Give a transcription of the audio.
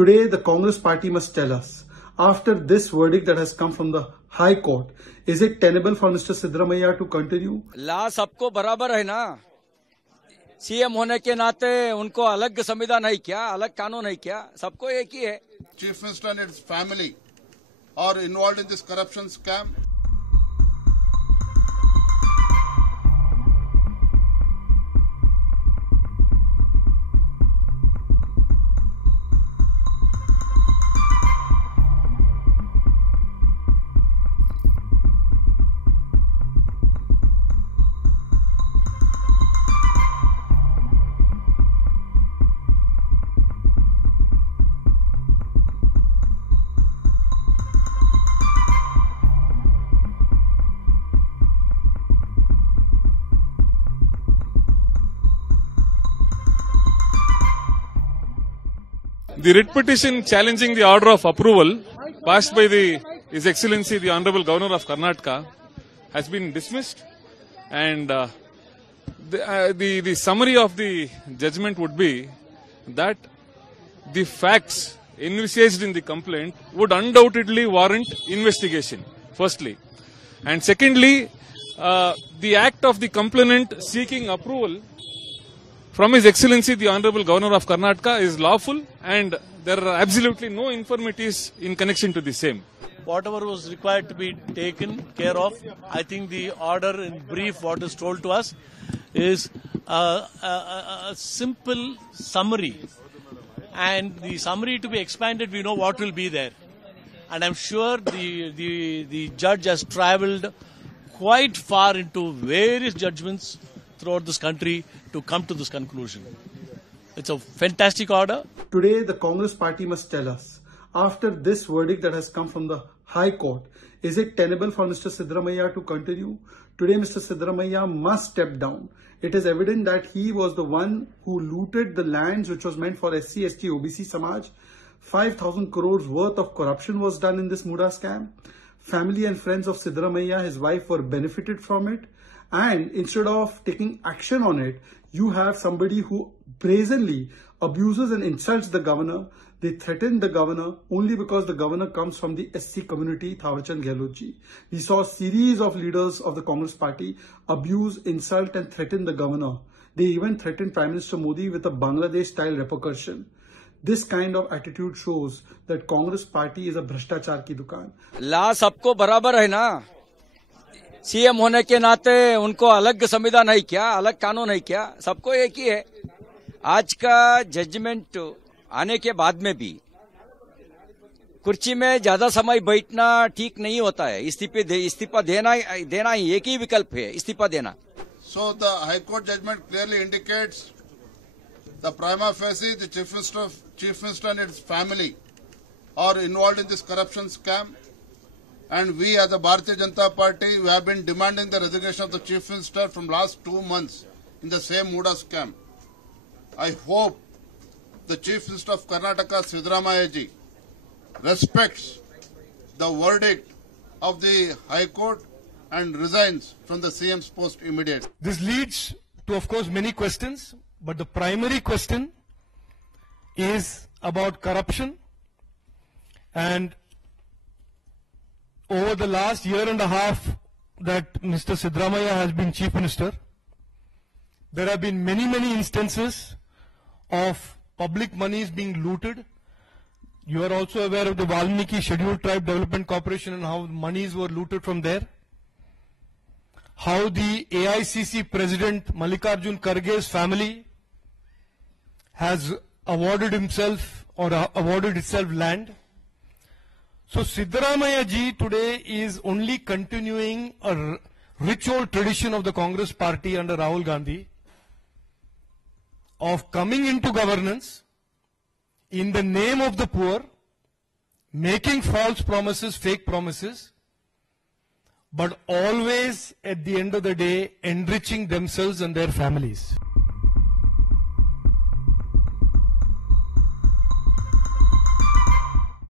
Today, the Congress party must tell us, after this verdict that has come from the High Court, is it tenable for Mr. Siddaramaiah to continue? ला सबको बराबर है ना। CM होने के नाते उनको अलग संविधान है क्या, अलग कानून है क्या? सबको एक ही है। Chief Minister and his family are involved in this corruption scam. The writ petition challenging the order of approval passed by His Excellency the Honorable Governor of Karnataka has been dismissed, and the summary of the judgment would be that the facts envisaged in the complaint would undoubtedly warrant investigation, firstly, and secondly, the act of the complainant seeking approval from His Excellency the Honorable Governor of Karnataka is lawful, and there are absolutely no infirmities in connection to the same. Whatever was required to be taken care of, I think the order in brief, what is told to us, is a simple summary. And the summary to be expanded, we know what will be there. And I'm sure the judge has travelled quite far into various judgments throughout this country to come to this conclusion. It's a fantastic order. Today, the Congress party must tell us, after this verdict that has come from the High Court, is it tenable for Mr. Siddaramaiah to continue? Today, Mr. Siddaramaiah must step down. It is evident that he was the one who looted the lands which was meant for SC, ST, OBC Samaj. 5,000 crores worth of corruption was done in this Muda scam. Family and friends of Siddaramaiah, his wife, were benefited from it. And instead of taking action on it, you have somebody who brazenly abuses and insults the governor. They threaten the governor only because the governor comes from the SC community, Thawarchand Gehlotji. We saw a series of leaders of the Congress party abuse, insult and threaten the governor. They even threatened Prime Minister Modi with a Bangladesh-style repercussion. This kind of attitude shows that Congress party is a भ्रष्टाचार की दुकान. ला सबको बराबर है ना। CM होने के नाते उनको अलग संविधान है क्या, अलग कानून है क्या? सबको एक ही है। आज का जजमेंट आने के बाद में भी कुर्सी में ज्यादा समय बैठना ठीक नहीं होता है। इस्तीफा देना ही एक ही विकल्प है, इस्तीफा देना। So the High Court judgment clearly indicates the prima facie the Chief Minister and his family are involved in this corruption scam. And we as the Bharatiya Janata Party, we have been demanding the resignation of the Chief Minister from last 2 months in the same Muda scam. I hope the Chief Minister of Karnataka, Siddaramaiah ji, respects the verdict of the High Court and resigns from the CM's post immediately. This leads to, of course, many questions, but the primary question is about corruption. And over the last year and a half that Mr. Siddaramaiah has been Chief Minister, there have been many instances of public monies being looted. You are also aware of the Valmiki Scheduled Tribe Development Corporation and how monies were looted from there. How the AICC President Mallikarjun Kharge's family has awarded himself or awarded itself land. So Siddaramaiah ji today is only continuing a rich old tradition of the Congress party under Rahul Gandhi of coming into governance in the name of the poor, making false promises, fake promises, but always at the end of the day enriching themselves and their families.